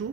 2,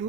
2,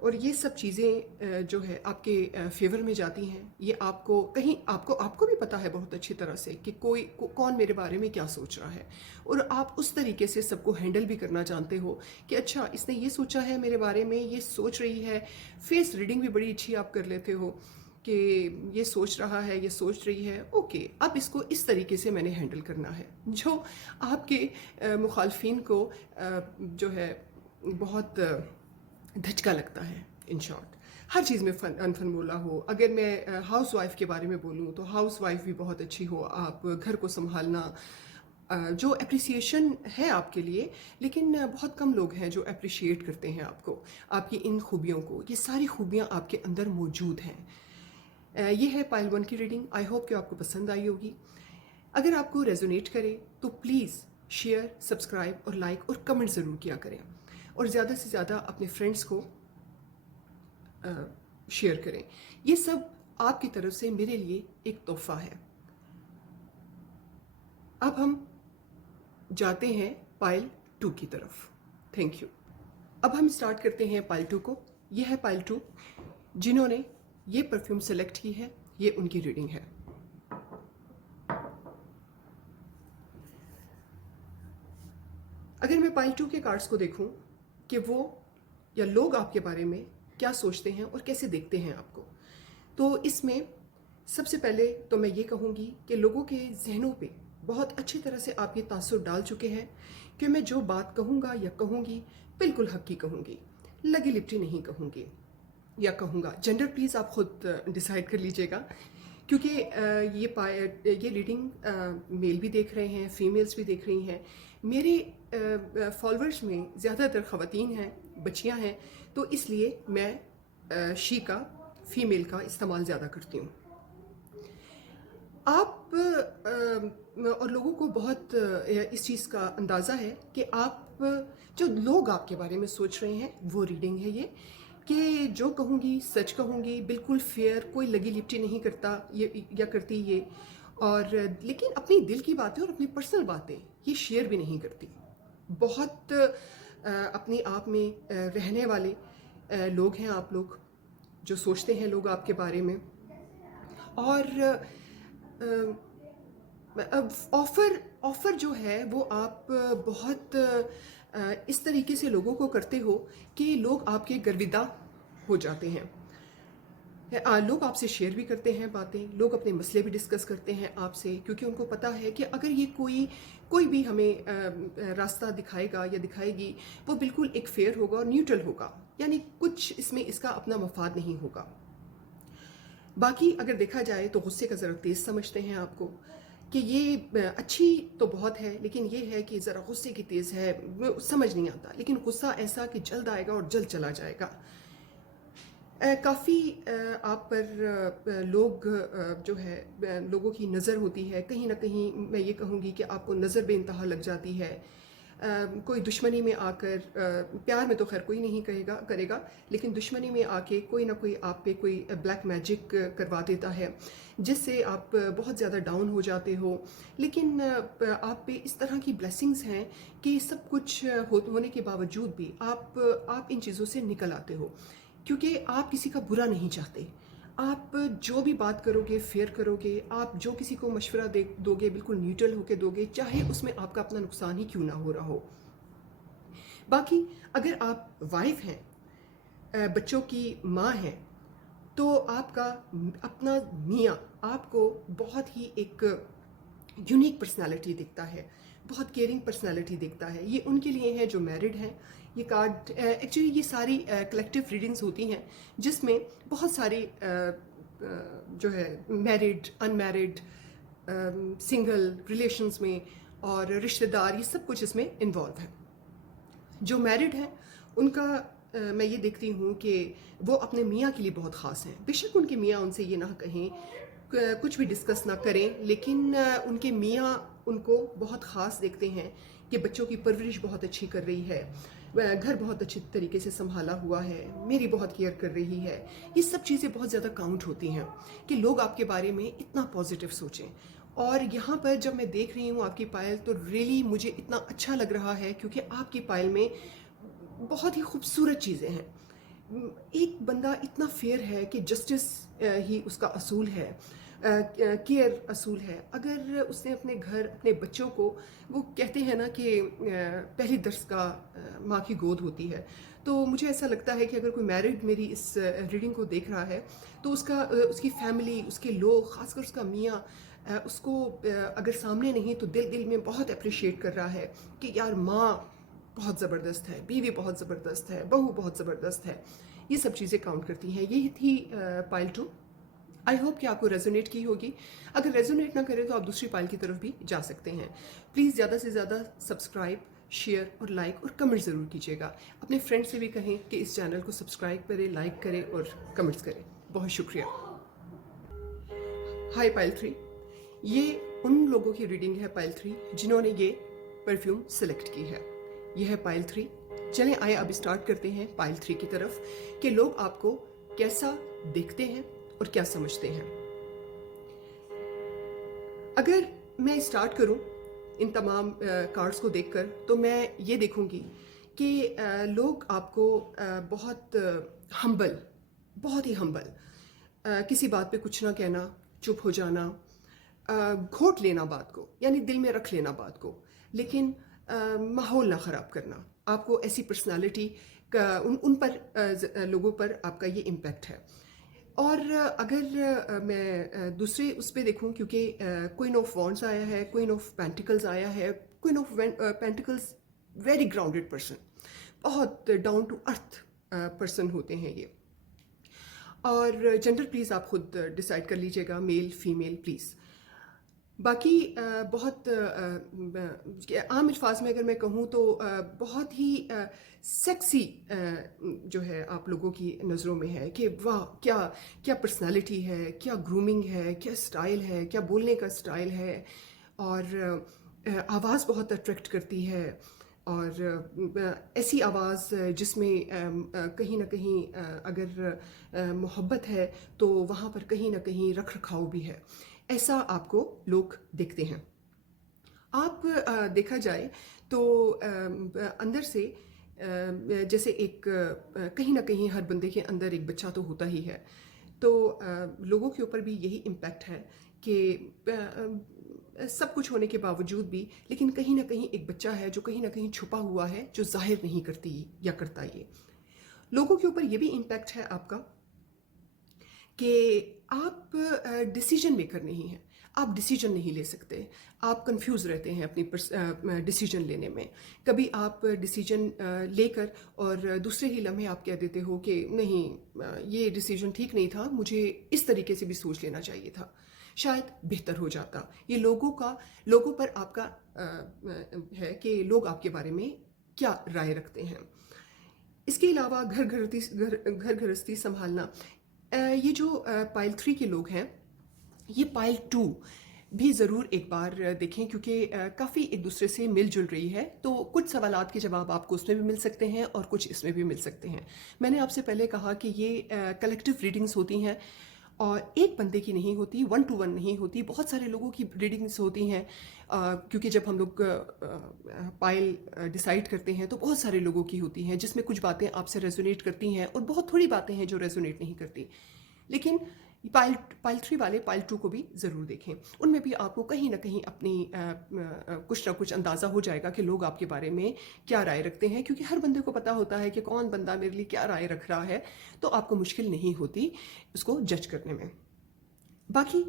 اور یہ سب چیزیں جو ہے آپ کے فیور میں جاتی ہیں. یہ آپ کو کہیں آپ کو بھی پتہ ہے بہت اچھی طرح سے کہ کون میرے بارے میں کیا سوچ رہا ہے, اور آپ اس طریقے سے سب کو ہینڈل بھی کرنا جانتے ہو کہ اچھا اس نے یہ سوچا ہے میرے بارے میں, یہ سوچ رہی ہے. فیس ریڈنگ بھی بڑی اچھی آپ کر لیتے ہو کہ یہ سوچ رہا ہے, یہ سوچ رہی ہے, اوکے اب اس کو اس طریقے سے میں نے ہینڈل کرنا ہے, جو آپ کے مخالفین کو جو ہے بہت دھچکا لگتا ہے. ان شارٹ ہر چیز میں فن بولا ہو. اگر میں ہاؤس وائف کے بارے میں بولوں تو ہاؤس وائف بھی بہت اچھی ہو, آپ گھر کو سنبھالنا, جو اپریسیشن ہے آپ کے لیے, لیکن بہت کم لوگ ہیں جو اپریشیٹ کرتے ہیں آپ کو, آپ کی ان خوبیوں کو. یہ ساری خوبیاں آپ کے اندر موجود ہیں. یہ ہے پائل 1 کی ریڈنگ. آئی ہوپ کہ آپ کو پسند آئی ہوگی. اگر آپ کو ریزونیٹ کرے تو پلیز شیئر, سبسکرائب اور لائک اور کمنٹ ضرور کیا کریں, اور زیادہ سے زیادہ اپنے فرینڈس کو شیئر کریں. یہ سب آپ کی طرف سے میرے لیے ایک تحفہ ہے. اب ہم جاتے ہیں پائل 2 کی طرف. Thank you. اب ہم اسٹارٹ کرتے ہیں پائل 2 کو. یہ ہے پائل 2. جنہوں نے یہ پرفیوم سلیکٹ کی ہے یہ ان کی ریڈنگ ہے. اگر میں پائل 2 کے کارڈز کو دیکھوں کہ وہ یا لوگ آپ کے بارے میں کیا سوچتے ہیں اور کیسے دیکھتے ہیں آپ کو, تو اس میں سب سے پہلے تو میں یہ کہوں گی کہ لوگوں کے ذہنوں پہ بہت اچھی طرح سے آپ یہ تاثر ڈال چکے ہیں کہ میں جو بات کہوں گا یا کہوں گی بالکل حق کی کہوں گی, لگی لپٹی نہیں کہوں گی یا کہوں گا. جنڈر پلیز آپ خود ڈیسائیڈ کر لیجئے گا, کیونکہ یہ ریڈنگ میل بھی دیکھ رہے ہیں, فیمیلز بھی دیکھ رہی ہیں. میرے فالوورز میں زیادہ تر خواتین ہیں, بچیاں ہیں, تو اس لیے میں شی کا, فیمیل کا استعمال زیادہ کرتی ہوں. آپ اور لوگوں کو بہت اس چیز کا اندازہ ہے کہ آپ جو لوگ آپ کے بارے میں سوچ رہے ہیں وہ ریڈنگ ہے یہ, کہ جو کہوں گی سچ کہوں گی, بالکل فیئر, کوئی لگی لپٹی نہیں کرتا یا کرتی یہ, اور لیکن اپنی دل کی باتیں اور اپنی پرسنل باتیں یہ شیئر بھی نہیں کرتی. بہت اپنے آپ میں رہنے والے لوگ ہیں آپ لوگ, جو سوچتے ہیں لوگ آپ کے بارے میں. اور آفر جو ہے وہ آپ بہت اس طریقے سے لوگوں کو کرتے ہو کہ لوگ آپ کے گرویدہ ہو جاتے ہیں. لوگ آپ سے شیئر بھی کرتے ہیں باتیں, لوگ اپنے مسئلے بھی ڈسکس کرتے ہیں آپ سے, کیونکہ ان کو پتہ ہے کہ اگر یہ کوئی بھی ہمیں راستہ دکھائے گا یا دکھائے گی وہ بالکل ایک فیئر ہوگا اور نیوٹرل ہوگا, یعنی کچھ اس میں اس کا اپنا مفاد نہیں ہوگا. باقی اگر دیکھا جائے تو غصے کا ذرا تیز سمجھتے ہیں آپ کو, کہ یہ اچھی تو بہت ہے لیکن یہ ہے کہ ذرا غصے کی تیز ہے, سمجھ نہیں آتا, لیکن غصہ ایسا کہ جلد آئے گا اور جلد چلا جائے گا. کافی آپ پر لوگ جو ہے لوگوں کی نظر ہوتی ہے, کہیں نہ کہیں میں یہ کہوں گی کہ آپ کو نظر بے انتہا لگ جاتی ہے. کوئی دشمنی میں آ کر, پیار میں تو خیر کوئی نہیں کرے گا, لیکن دشمنی میں آ کے کوئی نہ کوئی آپ پہ کوئی بلیک میجک کروا دیتا ہے جس سے آپ بہت زیادہ ڈاؤن ہو جاتے ہو. لیکن آپ پہ اس طرح کی بلیسنگز ہیں کہ سب کچھ ہونے کے باوجود بھی آپ ان چیزوں سے نکل آتے ہو, کیونکہ آپ کسی کا برا نہیں چاہتے. آپ جو بھی بات کرو گے فیئر کرو گے, آپ جو کسی کو مشورہ دو گے بالکل نیوٹرل ہو کے دو گے, چاہے اس میں آپ کا اپنا نقصان ہی کیوں نہ ہو رہا ہو. باقی اگر آپ وائف ہیں, بچوں کی ماں ہیں, تو آپ کا اپنا میاں آپ کو بہت ہی ایک یونیک پرسنالٹی دکھتا ہے, بہت کیئرنگ پرسنالٹی دکھتا ہے. یہ ان کے لیے ہے جو میرڈ ہیں. یہ کارڈ ایکچولی یہ ساری کلیکٹیو ریڈنگز ہوتی ہیں جس میں بہت ساری جو ہے married, in married, single relations میں اور رشتہ دار, یہ سب کچھ اس میں انوالو ہے. جو میرڈ ہیں ان کا میں یہ دیکھتی ہوں کہ وہ اپنے میاں کے لیے بہت خاص ہیں. بے شک ان کے میاں ان سے یہ نہ کہیں, کچھ بھی ڈسکس نہ کریں, لیکن ان کے میاں ان کو بہت خاص دیکھتے ہیں کہ بچوں کی پرورش بہت اچھی کر رہی ہے, گھر بہت اچھی طریقے سے سنبھالا ہوا ہے, میری بہت کیئر کر رہی ہے. یہ سب چیزیں بہت زیادہ کاؤنٹ ہوتی ہیں کہ لوگ آپ کے بارے میں اتنا پازیٹیو سوچیں. اور یہاں پر جب میں دیکھ رہی ہوں آپ کی پائل تو ریئلی مجھے اتنا اچھا لگ رہا ہے, کیونکہ آپ کی پائل میں بہت ہی خوبصورت چیزیں ہیں. ایک بندہ اتنا فیئر ہے کہ جسٹس ہی اس کا اصول ہے، کیئر اصول ہے. اگر اس نے اپنے گھر اپنے بچوں کو، وہ کہتے ہیں نا کہ پہلی درس کا ماں کی گود ہوتی ہے، تو مجھے ایسا لگتا ہے کہ اگر کوئی میرڈ میری اس ریڈنگ کو دیکھ رہا ہے تو اس کی فیملی، اس کے لوگ، خاص کر اس کا میاں اس کو اگر سامنے نہیں تو دل میں بہت اپریشیٹ کر رہا ہے کہ یار ماں بہت زبردست ہے، بیوی بہت زبردست ہے، بہو بہت زبردست ہے. یہ سب چیزیں کاؤنٹ کرتی ہیں. یہی تھی پائل 2. آئی ہوپ کہ آپ کو ریزونیٹ کی ہوگی. اگر ریزونیٹ نہ کرے تو آپ دوسری پائل کی طرف بھی جا سکتے ہیں. پلیز زیادہ سے زیادہ سبسکرائب، شیئر اور لائک اور کمنٹ ضرور کیجیے گا. اپنے فرینڈ سے بھی کہیں کہ اس چینل کو سبسکرائب کرے، لائک کرے اور کمنٹس کرے. بہت شکریہ. ہائی پائل 3. یہ ان لوگوں کی ریڈنگ ہے پائل 3 جنہوں نے یہ پرفیوم سلیکٹ کی ہے. یہ ہے پائل 3. چلیں آئے اب اسٹارٹ کرتے ہیں پائل 3 کی طرف کہ لوگ آپ کو کیسا دیکھتے ہیں اور کیا سمجھتے ہیں. اگر میں اسٹارٹ کروں ان تمام کارڈز کو دیکھ کر تو میں یہ دیکھوں گی کہ لوگ آپ کو بہت ہمبل، بہت ہی ہمبل، کسی بات پہ کچھ نہ کہنا، چپ ہو جانا، گھوٹ لینا بات کو، یعنی دل میں رکھ لینا بات کو، لیکن ماحول نہ خراب کرنا. آپ کو ایسی پرسنالٹی کا ان پر لوگوں پر آپ کا یہ امپیکٹ ہے. اور اگر میں دوسرے اس پہ دیکھوں، کیونکہ کوئن آف وانڈز آیا ہے، کوئن آف پینٹیکلز آیا ہے. کوئن آف پینٹیکلز ویری گراؤنڈڈ پرسن، بہت ڈاؤن ٹو ارتھ پرسن ہوتے ہیں یہ. اور جنڈر پلیز آپ خود ڈیسائیڈ کر لیجیے گا، میل فیمیل پلیز. باقی بہت عام الفاظ میں اگر میں کہوں تو بہت ہی سیکسی جو ہے آپ لوگوں کی نظروں میں ہے کہ واہ کیا پرسنالٹی ہے، کیا گرومنگ ہے، کیا اسٹائل ہے، کیا بولنے کا اسٹائل ہے. اور آواز بہت اٹریکٹ کرتی ہے، اور ایسی آواز جس میں کہیں نہ کہیں اگر محبت ہے تو وہاں پر کہیں نہ کہیں رکھ رکھاؤ بھی ہے. ایسا آپ کو لوگ دیکھتے ہیں. آپ دیکھا جائے تو اندر سے جیسے ایک کہیں نہ کہیں ہر بندے کے اندر ایک بچہ تو ہوتا ہی ہے. تو لوگوں کے اوپر بھی یہی امپیکٹ ہے کہ سب کچھ ہونے کے باوجود بھی لیکن کہیں نہ کہیں ایک بچہ ہے جو کہیں نہ کہیں چھپا ہوا ہے، جو ظاہر نہیں کرتی یا کرتا. یہ لوگوں کے اوپر یہ بھی امپیکٹ ہے آپ کا کہ آپ ڈیسیجن میکر نہیں ہیں. آپ ڈیسیجن نہیں لے سکتے، آپ کنفیوز رہتے ہیں اپنی ڈیسیجن لینے میں. کبھی آپ ڈیسیجن لے کر اور دوسرے ہی لمحے آپ کہہ دیتے ہو کہ نہیں یہ ڈیسیجن ٹھیک نہیں تھا، مجھے اس طریقے سے بھی سوچ لینا چاہیے تھا، شاید بہتر ہو جاتا. یہ لوگوں پر آپ کا ہے کہ لوگ آپ کے بارے میں کیا رائے رکھتے ہیں. اس کے علاوہ گھر گھرستی سنبھالنا. یہ جو پائل 3 کے لوگ ہیں، یہ پائل 2 بھی ضرور ایک بار دیکھیں، کیونکہ کافی ایک دوسرے سے مل جل رہی ہے. تو کچھ سوالات کے جواب آپ کو اس میں بھی مل سکتے ہیں اور کچھ اس میں بھی مل سکتے ہیں. میں نے آپ سے پہلے کہا کہ یہ کلیکٹیو ریڈنگز ہوتی ہیں اور ایک بندے کی نہیں ہوتی، 1 to 1 نہیں ہوتی، بہت سارے لوگوں کی ریڈنگز ہوتی ہیں. کیونکہ جب ہم لوگ پائل ڈیسائیڈ کرتے ہیں تو بہت سارے لوگوں کی ہوتی ہیں جس میں کچھ باتیں آپ سے ریزونیٹ کرتی ہیں اور بہت تھوڑی باتیں ہیں جو ریزونیٹ نہیں کرتی. لیکن پائل 3 والے پائل 2 کو بھی ضرور دیکھیں. ان میں بھی آپ کو کہیں نہ کہیں اپنی کچھ نہ کچھ اندازہ ہو جائے گا کہ لوگ آپ کے بارے میں کیا رائے رکھتے ہیں، کیونکہ ہر بندے کو پتہ ہوتا ہے کہ کون بندہ میرے لیے کیا رائے رکھ رہا ہے. تو آپ کو مشکل نہیں ہوتی اس کو جج کرنے میں. باقی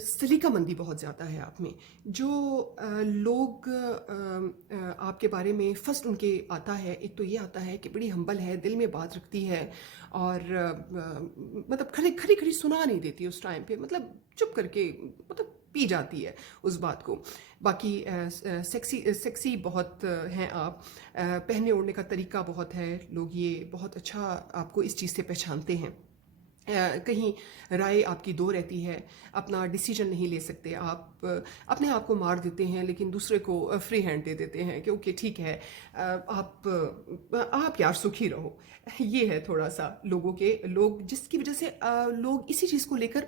سلیقہ مندی بہت زیادہ ہے آپ میں. جو لوگ آپ کے بارے میں فرسٹ ان کے آتا ہے، ایک تو یہ آتا ہے کہ بڑی ہمبل ہے، دل میں بات رکھتی ہے، اور مطلب کھڑی سنا نہیں دیتی اس ٹائم پہ، مطلب چپ کر کے مطلب پی جاتی ہے اس بات کو. باقی سیکسی بہت ہیں آپ، پہننے اوڑھنے کا طریقہ بہت ہے، لوگ یہ بہت اچھا آپ کو اس چیز سے پہچانتے ہیں. کہیں رائے آپ کی دو رہتی ہے، اپنا ڈیسیجن نہیں لے سکتے، آپ اپنے آپ کو مار دیتے ہیں لیکن دوسرے کو فری ہینڈ دے دیتے ہیں کہ اوکے ٹھیک ہے، آپ یار سکھی رہو. یہ ہے تھوڑا سا لوگ جس کی وجہ سے لوگ اسی چیز کو لے کر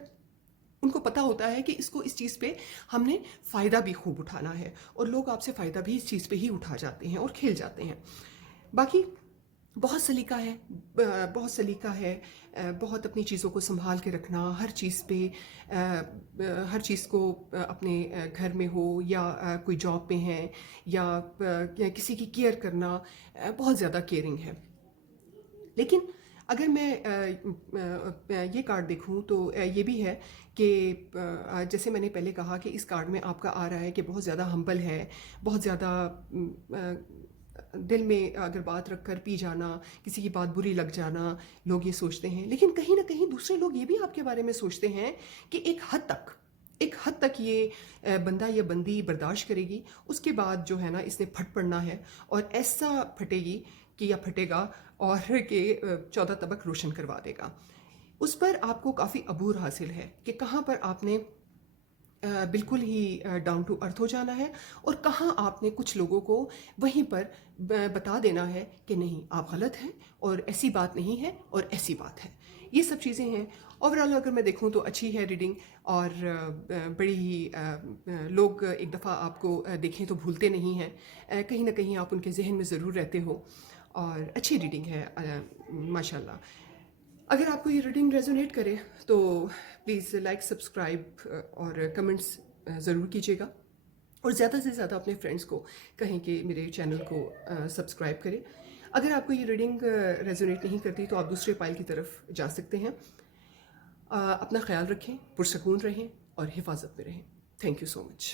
ان کو پتہ ہوتا ہے کہ اس چیز پہ ہم نے فائدہ بھی خوب اٹھانا ہے، اور لوگ آپ سے فائدہ بھی اس چیز پہ ہی اٹھا جاتے ہیں اور کھیل جاتے ہیں. باقی بہت سلیقہ ہے، بہت سلیقہ ہے، بہت اپنی چیزوں کو سنبھال کے رکھنا، ہر چیز پہ ہر چیز کو اپنے گھر میں ہو یا کوئی جاب پہ ہیں یا کسی کی کیئر کرنا، بہت زیادہ کیئرنگ ہے۔ لیکن اگر میں یہ کارڈ دیکھوں تو یہ بھی ہے کہ جیسے میں نے پہلے کہا کہ اس کارڈ میں آپ کا آ رہا ہے کہ بہت زیادہ ہمبل ہے، بہت زیادہ دل میں اگر بات رکھ کر پی جانا، کسی کی بات بری لگ جانا، لوگ یہ سوچتے ہیں۔ لیکن کہیں نہ کہیں دوسرے لوگ یہ بھی آپ کے بارے میں سوچتے ہیں کہ ایک حد تک یہ بندہ یا بندی برداشت کرے گی، اس کے بعد جو ہے نا اس نے پھٹ پڑنا ہے، اور ایسا پھٹے گی کہ یا پھٹے گا اور کہ 14 طبق روشن کروا دے گا۔ اس پر آپ کو کافی عبور حاصل ہے کہ کہاں پر آپ نے بالکل ہی ڈاؤن ٹو ارتھ ہو جانا ہے، اور کہاں آپ نے کچھ لوگوں کو وہیں پر بتا دینا ہے کہ نہیں آپ غلط ہیں، اور ایسی بات نہیں ہے اور ایسی بات ہے۔ یہ سب چیزیں ہیں۔ اوورال اگر میں دیکھوں تو اچھی ہے ریڈنگ، اور بڑی ہی لوگ ایک دفعہ آپ کو دیکھیں تو بھولتے نہیں ہیں، کہیں نہ کہیں آپ ان کے ذہن میں ضرور رہتے ہو، اور اچھی ریڈنگ ہے ماشاء اللہ۔ اگر آپ کو یہ ریڈنگ ریزونیٹ کرے تو پلیز لائک، سبسکرائب اور کمنٹس ضرور کیجیے گا، اور زیادہ سے زیادہ اپنے فرینڈس کو کہیں کہ میرے چینل کو سبسکرائب کریں۔ اگر آپ کو یہ ریڈنگ ریزونیٹ نہیں کرتی تو آپ دوسرے فائل کی طرف جا سکتے ہیں۔ اپنا خیال رکھیں، پرسکون رہیں اور حفاظت میں رہیں۔ Thank you so much.